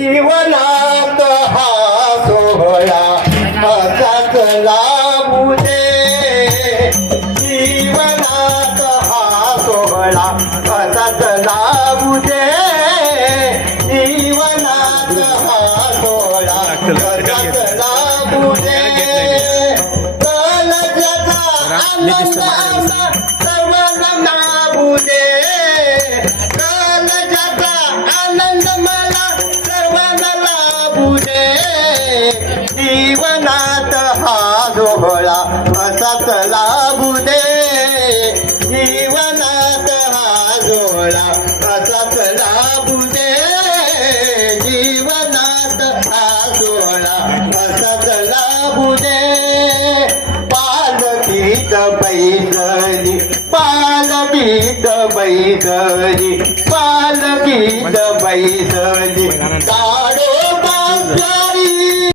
जीवनात हा सोहळा असाच लाभू दे जीवनात हा सोहळा असाच लाभू दे जीवनात हा सोहळा असाच लाभू जीवनात हा जोहळा असाच चला दे. जीवनात हा जोहळा असाच लाभू दे. जीवनात हा सोहळा असाच लाभू दे. पालकीत बैसली पालकीत बैसली पालकीत बैसली काढो